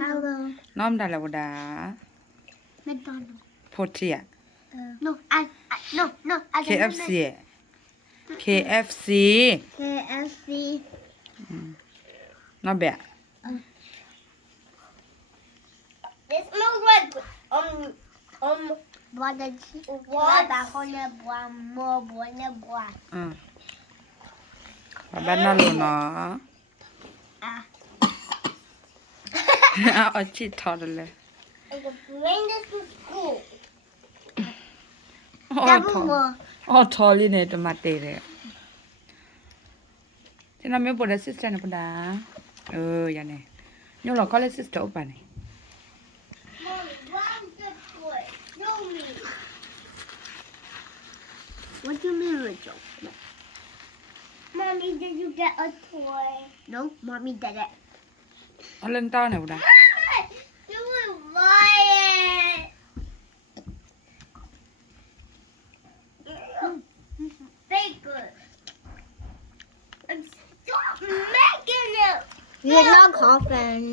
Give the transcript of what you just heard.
Hello. น้อมดาลาวดา McDonald's. โพธิอะ No, no. I don't KFC อะ KFC KFC. น้อแบบ It smells like What? What? More. บ้านน่ารู้เนาะ เอาชิดทอดเลย I can bring this to school. อ๋อทอลีเนี่ยตัวมาเตะเลยที่น้องไม่ปวดซิสเตอร์นะปุ๊ดาอย่างนี้นี่เราก็เลยซิสเตอร์อุปะเนี่ย Mommy, where's the toy? Show me. What do you mean, Rachel? Mommy, did you get a toy? No, mommy did it. เอาเล่นต้อเนี่ยปุ๊ดา You would buy it. Very good. And stop making it. You're not coughing.